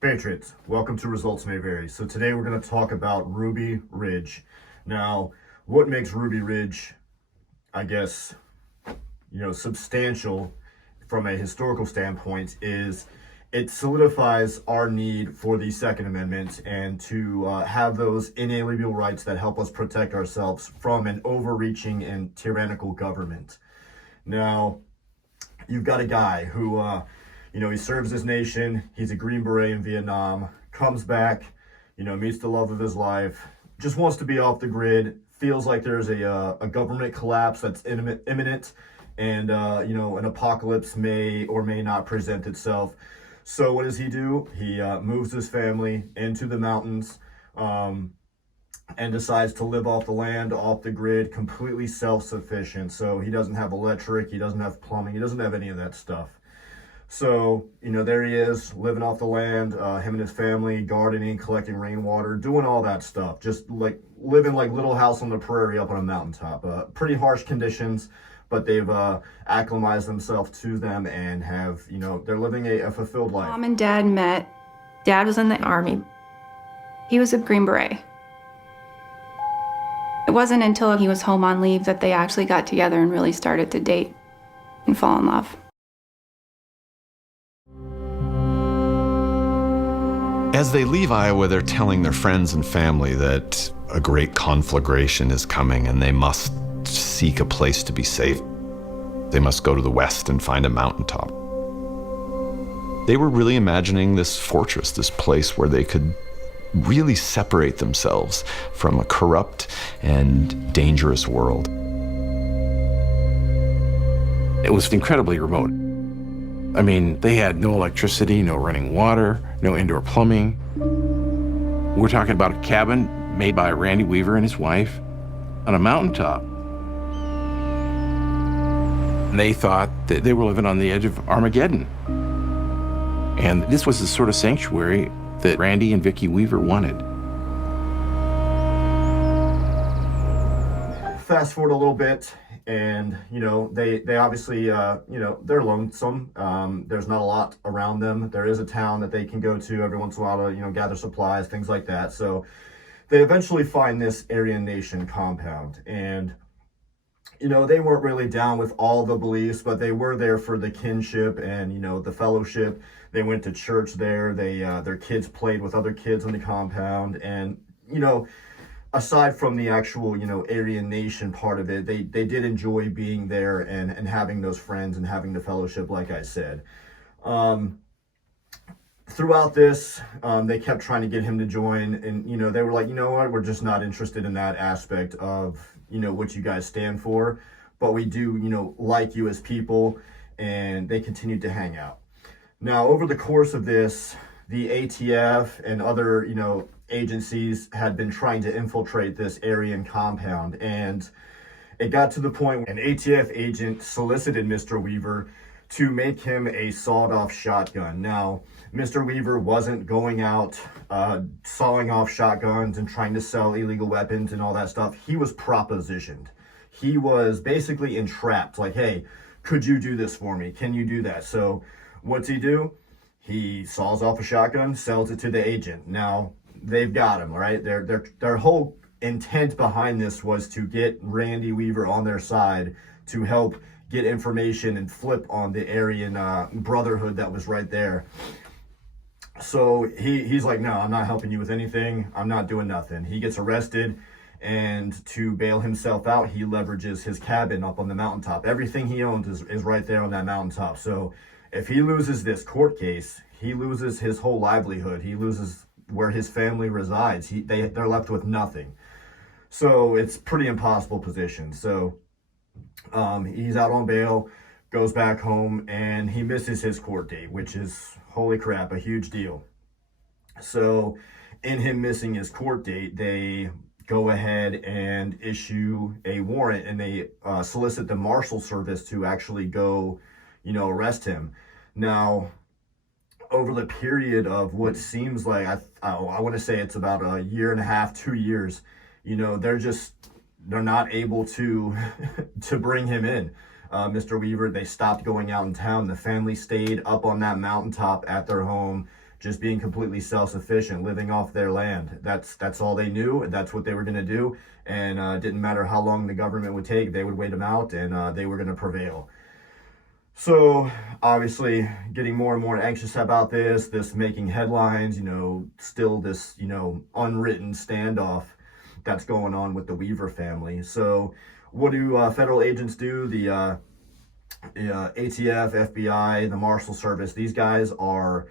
Patriots, welcome to Results May Vary. So today we're going to talk about Ruby Ridge. Now, what makes Ruby Ridge, I guess, substantial from a historical standpoint is it solidifies our need for the Second Amendment and to have those inalienable rights that help us protect ourselves from an overreaching and tyrannical government. Now, you've got a guy who he serves his nation. He's a Green Beret in Vietnam, comes back, meets the love of his life, just wants to be off the grid, feels like there's a government collapse that's imminent, and, an apocalypse may or may not present itself. So what does he do? He moves his family into the mountains and decides to live off the land, off the grid, completely self-sufficient. So he doesn't have electric, he doesn't have plumbing, he doesn't have any of that stuff. So, there he is, living off the land, him and his family, gardening, collecting rainwater, doing all that stuff. Just like living like Little House on the Prairie up on a mountaintop. Pretty harsh conditions, but they've acclimatized themselves to them and have, they're living a fulfilled life. Mom and Dad met. Dad was in the Army. He was a Green Beret. It wasn't until he was home on leave that they actually got together and really started to date and fall in love. As they leave Iowa, they're telling their friends and family that a great conflagration is coming and they must seek a place to be safe. They must go to the west and find a mountaintop. They were really imagining this fortress, this place where they could really separate themselves from a corrupt and dangerous world. It was incredibly remote. I mean, they had no electricity, no running water, no indoor plumbing. We're talking about a cabin made by Randy Weaver and his wife on a mountaintop. And they thought that they were living on the edge of Armageddon. And this was the sort of sanctuary that Randy and Vicki Weaver wanted. Fast forward a little bit, and they obviously they're lonesome. There's not a lot around them. There is a town that they can go to every once in a while to gather supplies, things like that. So they eventually find this Aryan Nation compound, and they weren't really down with all the beliefs, but they were there for the kinship and the fellowship. They went to church there. They their kids played with other kids on the compound, and aside from the actual, Aryan Nation part of it, they did enjoy being there and having those friends and having the fellowship, like I said. Throughout this, they kept trying to get him to join, and, they were like, what, we're just not interested in that aspect of, what you guys stand for, but we do, like you as people, and they continued to hang out. Now, over the course of this, the ATF and other, agencies had been trying to infiltrate this Aryan compound, and it got to the point where an ATF agent solicited Mr. Weaver to make him a sawed-off shotgun. Now, Mr. Weaver wasn't going out sawing off shotguns and trying to sell illegal weapons and all that stuff. He was propositioned. He was basically entrapped, like, hey, could you do this for me? Can you do that? So what's he do? He saws off a shotgun, sells it to the agent. Now, they've got him, right? Their whole intent behind this was to get Randy Weaver on their side to help get information and flip on the Aryan Brotherhood that was right there. So he's like, no, I'm not helping you with anything. I'm not doing nothing. He gets arrested, and to bail himself out, he leverages his cabin up on the mountaintop. Everything he owns is right there on that mountaintop. So if he loses this court case, he loses his whole livelihood. He loses where his family resides. They're left with nothing. So it's pretty impossible position. So he's out on bail, goes back home, and he misses his court date, which is, holy crap, a huge deal. So in him missing his court date, they go ahead and issue a warrant, and they solicit the Marshals Service to actually go, arrest him. Now, over the period of what seems like, I want to say it's about a year and a half, 2 years, they're not able to to bring him in. Mr. Weaver, they stopped going out in town. The family stayed up on that mountaintop at their home, just being completely self-sufficient, living off their land. That's all they knew, and that's what they were going to do. And it didn't matter how long the government would take, they would wait them out, and they were going to prevail. So obviously getting more and more anxious about this making headlines, still this, unwritten standoff that's going on with the Weaver family. So what do federal agents do? The ATF, FBI, the Marshals Service, these guys are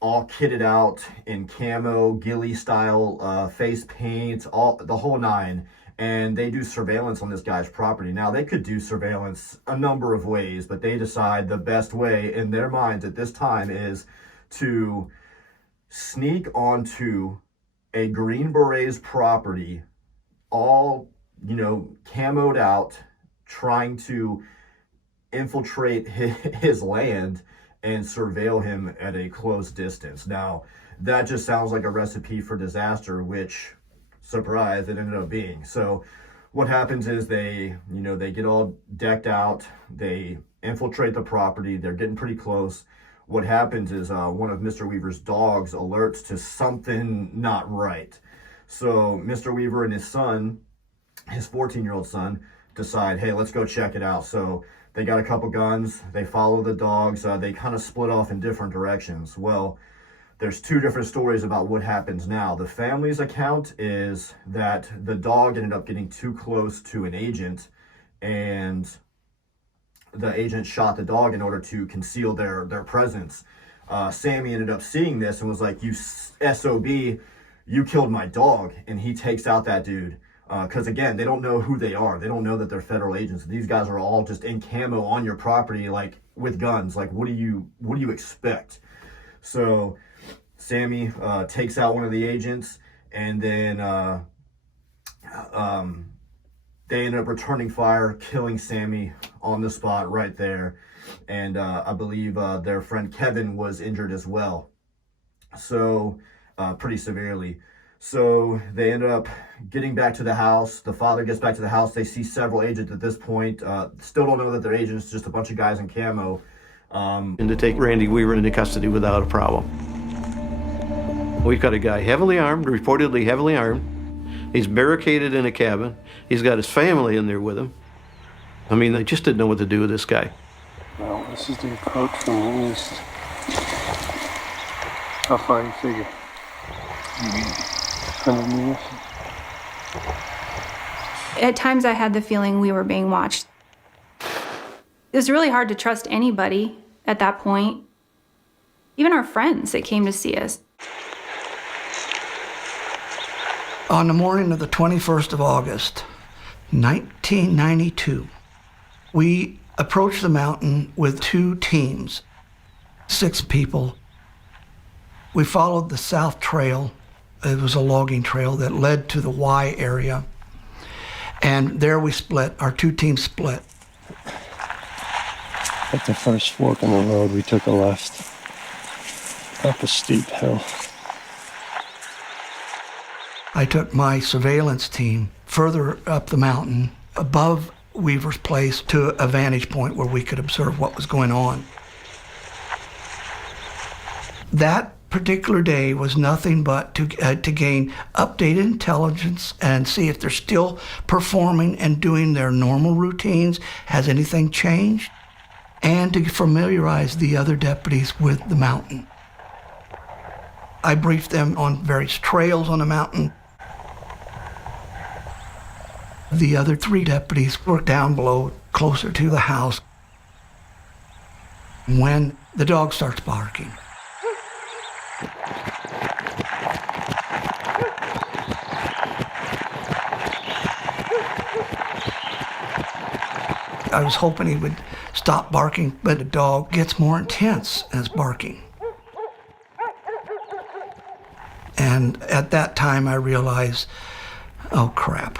all kitted out in camo, ghillie style, face paint, the whole nine. And they do surveillance on this guy's property. Now, they could do surveillance a number of ways, but they decide the best way in their minds at this time is to sneak onto a Green Beret's property, all, camoed out, trying to infiltrate his land and surveil him at a close distance. Now, that just sounds like a recipe for disaster, which, surprise, it ended up being. So what happens is they get all decked out, they infiltrate the property, they're getting pretty close. What happens is one of Mr. Weaver's dogs alerts to something not right. So Mr. Weaver and his son, his 14-year-old son, decide, hey, let's go check it out. So they got a couple guns, they follow the dogs, they kind of split off in different directions. Well, there's two different stories about what happens now. The family's account is that the dog ended up getting too close to an agent, and the agent shot the dog in order to conceal their presence. Sammy ended up seeing this and was like, you SOB, you killed my dog. And he takes out that dude. Because again, they don't know who they are. They don't know that they're federal agents. These guys are all just in camo on your property, like with guns. Like, what do you expect? So Sammy takes out one of the agents, and then they end up returning fire, killing Sammy on the spot right there. And I believe their friend Kevin was injured as well, so pretty severely. So they ended up getting back to the house. The father gets back to the house. They see several agents at this point. Still don't know that they're agents, just a bunch of guys in camo. And to take Randy Weaver into custody without a problem. We've got a guy heavily armed, reportedly heavily armed. He's barricaded in a cabin. He's got his family in there with him. I mean, they just didn't know what to do with this guy. Well, this is the approach from the east. How far do you figure? 100 meters? At times I had the feeling we were being watched. It was really hard to trust anybody at that point. Even our friends that came to see us. On the morning of the 21st of August, 1992, we approached the mountain with two teams, 6 people. We followed the south trail. It was a logging trail that led to the Y area. And there we split, our two teams split. At the first fork in the road, we took a left up a steep hill. I took my surveillance team further up the mountain, above Weaver's place, to a vantage point where we could observe what was going on. That particular day was nothing but to gain updated intelligence and see if they're still performing and doing their normal routines. Has anything changed? And to familiarize the other deputies with the mountain. I briefed them on various trails on the mountain. The other 3 deputies were down below, closer to the house, when the dog starts barking. I was hoping he would stop barking, but the dog gets more intense as barking. And at that time I realized, oh crap,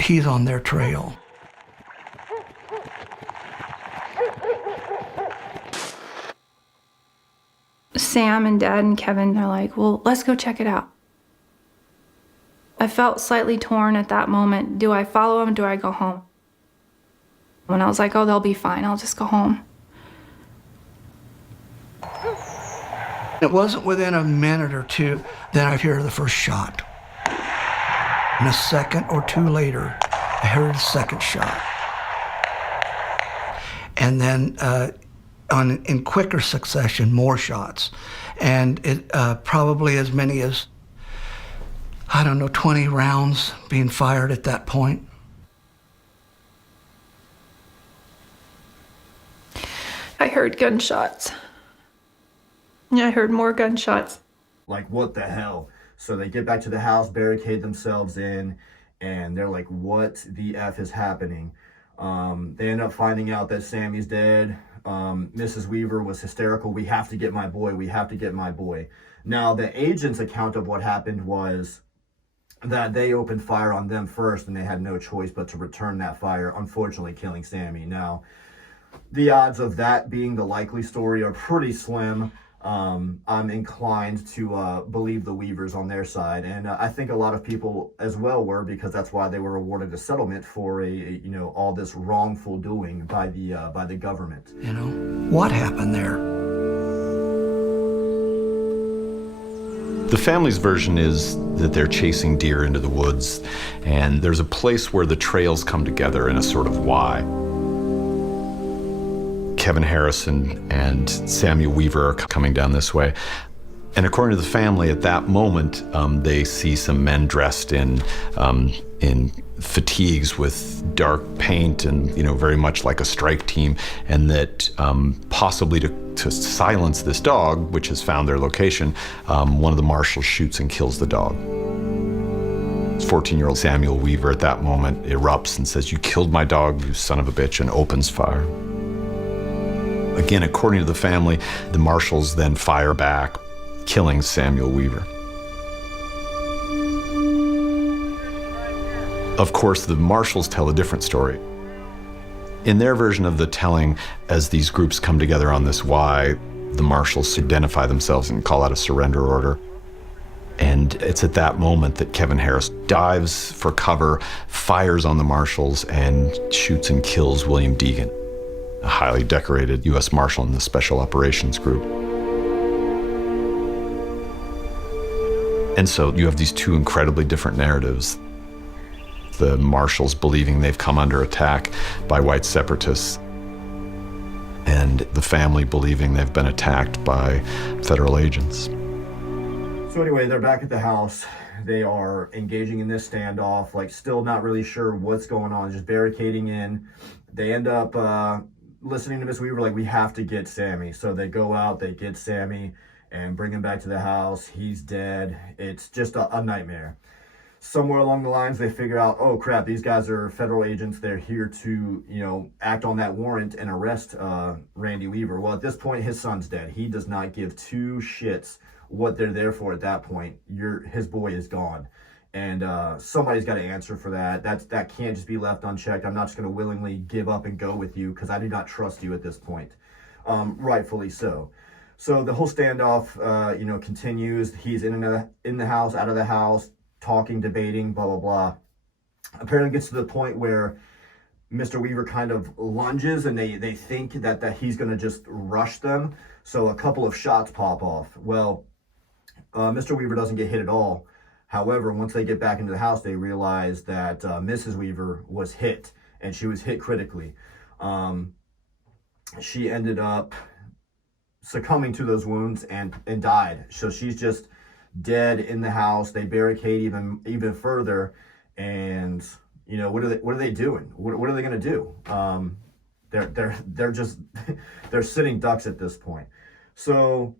he's on their trail. Sam and Dad and Kevin are like, well, let's go check it out. I felt slightly torn at that moment. Do I follow him? Do I go home? When I was like, oh, they'll be fine. I'll just go home. It wasn't within a minute or two, then I'd hear the first shot. And a second or two later, I heard the second shot. And then in quicker succession, more shots. And it probably as many as, 20 rounds being fired at that point. I heard gunshots. Yeah, I heard more gunshots. Like, what the hell? So they get back to the house, barricade themselves in, and they're like, what the F is happening? They end up finding out that Sammy's dead. Mrs. Weaver was hysterical. We have to get my boy. We have to get my boy. Now, the agent's account of what happened was that they opened fire on them first, and they had no choice but to return that fire, unfortunately killing Sammy. Now, the odds of that being the likely story are pretty slim. I'm inclined to believe the Weavers on their side, and I think a lot of people as well were, because that's why they were awarded a settlement for all this wrongful doing by the government. What happened there? The family's version is that they're chasing deer into the woods, and there's a place where the trails come together in a sort of Y. Kevin Harrison and Samuel Weaver are coming down this way. And according to the family, at that moment, they see some men dressed in fatigues with dark paint and, very much like a strike team, and that possibly to silence this dog, which has found their location, one of the marshals shoots and kills the dog. 14-year-old Samuel Weaver at that moment erupts and says, "You killed my dog, you son of a bitch," and opens fire. Again, according to the family, the marshals then fire back, killing Samuel Weaver. Of course, the marshals tell a different story. In their version of the telling, as these groups come together on this Y, the marshals identify themselves and call out a surrender order. And it's at that moment that Kevin Harris dives for cover, fires on the marshals, and shoots and kills William Deegan, a highly decorated U.S. Marshal in the Special Operations Group. And so you have these two incredibly different narratives. The marshals believing they've come under attack by white separatists, and the family believing they've been attacked by federal agents. So anyway, they're back at the house. They are engaging in this standoff, like still not really sure what's going on, just barricading in. They end up listening to Miss Weaver, like, we have to get Sammy. So they go out, they get Sammy and bring him back to the house. He's dead. It's just a nightmare. Somewhere along the lines, they figure out, oh crap, these guys are federal agents. They're here to, act on that warrant and arrest Randy Weaver. Well, at this point, his son's dead. He does not give two shits what they're there for at that point. His boy is gone. And somebody's got to answer for that. That can't just be left unchecked. I'm not just going to willingly give up and go with you because I do not trust you at this point. Rightfully so. So the whole standoff, continues. He's in the house, out of the house, talking, debating, blah, blah, blah. Apparently gets to the point where Mr. Weaver kind of lunges and they think that he's going to just rush them. So a couple of shots pop off. Well, Mr. Weaver doesn't get hit at all. However, once they get back into the house, they realize that Mrs. Weaver was hit, and she was hit critically. She ended up succumbing to those wounds and died. So she's just dead in the house. They barricade even further, and what are they doing? What are they going to do? They're just they're sitting ducks at this point. So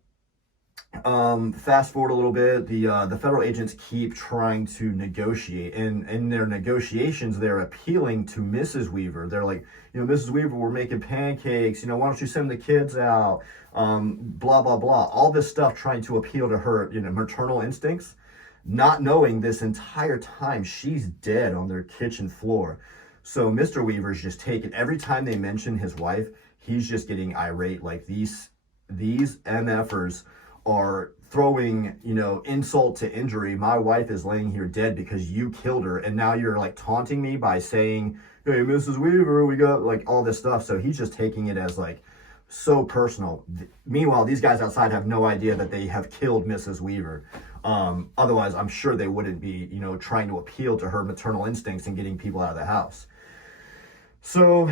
fast forward a little bit, the federal agents keep trying to negotiate, and in their negotiations, they're appealing to Mrs. Weaver. They're like, Mrs. Weaver, we're making pancakes, why don't you send the kids out, blah, blah, blah, all this stuff, trying to appeal to her, maternal instincts, not knowing this entire time she's dead on their kitchen floor. So Mr. Weaver's just taking, every time they mention his wife, he's just getting irate, like these MFers are throwing, insult to injury. My wife is laying here dead because you killed her, and now you're like taunting me by saying, hey, Mrs. Weaver, we got like all this stuff. So he's just taking it as like, so personal. Meanwhile, these guys outside have no idea that they have killed Mrs. Weaver. Otherwise, I'm sure they wouldn't be, trying to appeal to her maternal instincts and getting people out of the house. So,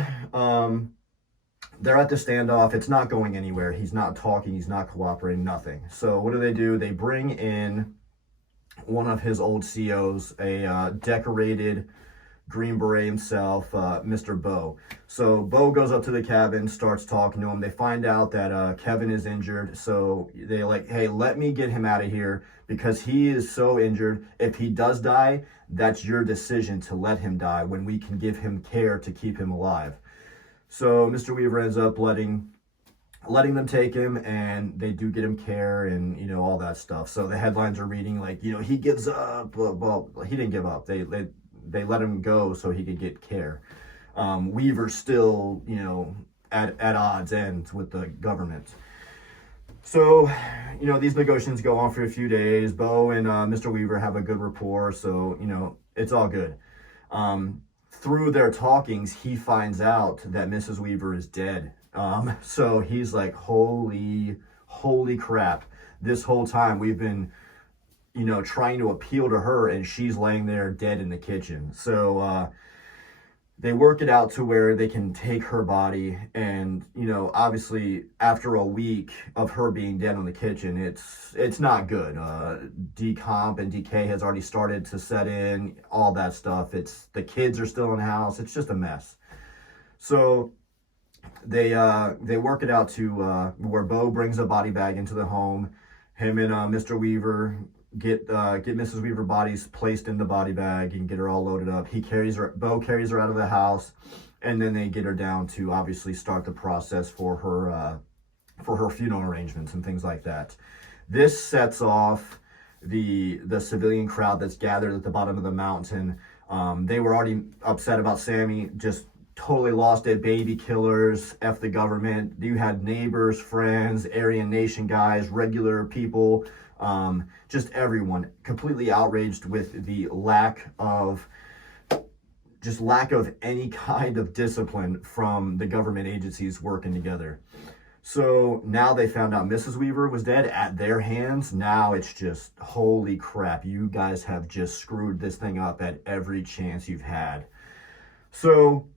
they're at the standoff. It's not going anywhere. He's not talking. He's not cooperating, nothing. So what do? They bring in one of his old COs, a decorated Green Beret himself, Mr. Bo. So Bo goes up to the cabin, starts talking to him. They find out that Kevin is injured. So they're like, hey, let me get him out of here because he is so injured. If he does die, that's your decision to let him die when we can give him care to keep him alive. So Mr. Weaver ends up letting them take him, and they do get him care and, all that stuff. So the headlines are reading like, he gives up, well, he didn't give up. They let him go so he could get care. Weaver's still, at odds ends with the government. So, these negotiations go on for a few days. Bo and Mr. Weaver have a good rapport, so, it's all good. Through their talkings, he finds out that Mrs. Weaver is dead. So he's like, holy crap. This whole time we've been, trying to appeal to her, and she's laying there dead in the kitchen. So they work it out to where they can take her body, and, obviously after a week of her being dead in the kitchen, it's not good. Decomp and decay has already started to set in, all that stuff. The kids are still in the house. It's just a mess. So they work it out to where Bo brings a body bag into the home. Him and Mr. Weaver get Mrs. Weaver bodies placed in the body bag and get her all loaded up. Bo carries her out of the house, and then they get her down to obviously start the process for her funeral arrangements and things like that. This sets off the civilian crowd that's gathered at the bottom of the mountain. They were already upset about Sammy, just totally lost it. Baby killers, F the government. You had neighbors, friends, Aryan Nation guys, regular people, just everyone completely outraged with the lack of any kind of discipline from the government agencies working together. So now they found out Mrs. Weaver was dead at their hands. Now it's just, holy crap, you guys have just screwed this thing up at every chance you've had. So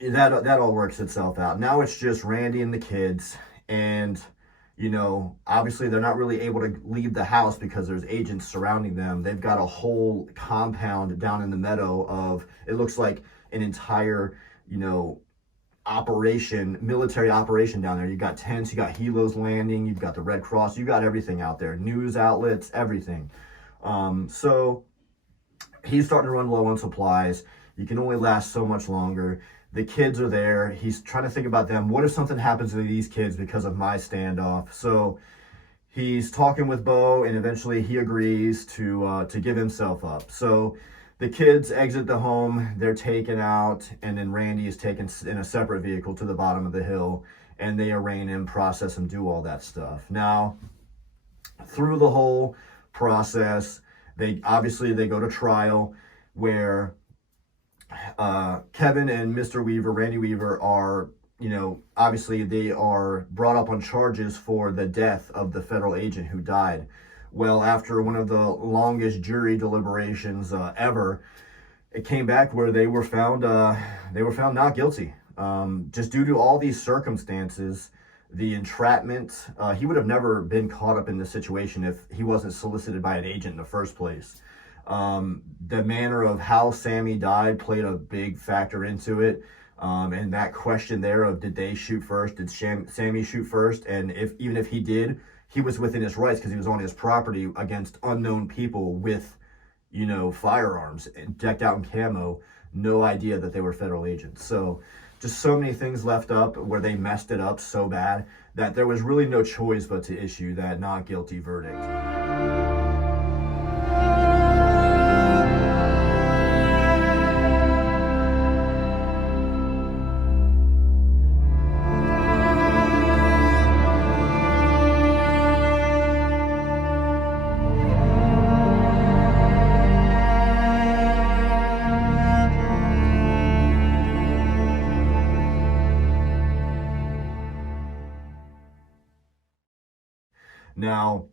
that all works itself out. Now it's just Randy and the kids, and obviously they're not really able to leave the house because there's agents surrounding them. They've got a whole compound down in the meadow of, it looks like an entire, military operation down there. You've got tents, you got helos landing, you've got the Red Cross, you got everything out there, news outlets, everything. So he's starting to run low on supplies. You can only last so much longer. The kids are there. He's trying to think about them. What if something happens to these kids because of my standoff? So he's talking with Bo, and eventually he agrees to give himself up. So the kids exit the home. They're taken out, and then Randy is taken in a separate vehicle to the bottom of the hill, and they arraign him, process him, do all that stuff. Now, through the whole process, they go to trial, where Kevin and Mr. Weaver, Randy Weaver, are, obviously they are brought up on charges for the death of the federal agent who died. Well, after one of the longest jury deliberations ever, it came back where they were found not guilty. Just due to all these circumstances, the entrapment, he would have never been caught up in this situation if he wasn't solicited by an agent in the first place. The manner of how Sammy died played a big factor into it. And that question there of, did they shoot first? Did Sammy shoot first? And even if he did, he was within his rights because he was on his property against unknown people with, firearms decked out in camo. No idea that they were federal agents. So just so many things left up where they messed it up so bad that there was really no choice but to issue that not guilty verdict. Now,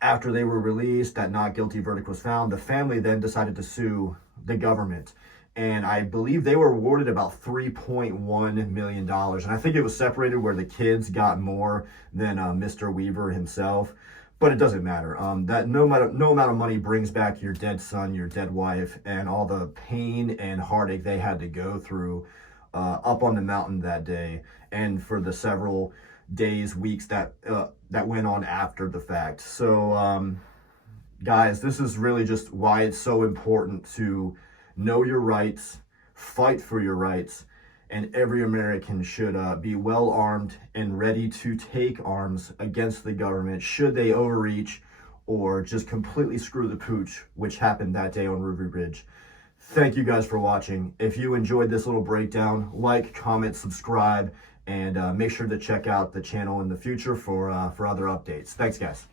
after they were released, that not guilty verdict was found, the family then decided to sue the government. And I believe they were awarded about $3.1 million. And I think it was separated where the kids got more than Mr. Weaver himself. But it doesn't matter. That no amount of money brings back your dead son, your dead wife, and all the pain and heartache they had to go through up on the mountain that day, and for the several days, weeks that went on after the fact. So, guys, this is really just why it's so important to know your rights, fight for your rights, and every American should be well armed and ready to take arms against the government should they overreach or just completely screw the pooch, which happened that day on Ruby Ridge. Thank you guys for watching. If you enjoyed this little breakdown, like, comment, subscribe, and make sure to check out the channel in the future for other updates. Thanks, guys.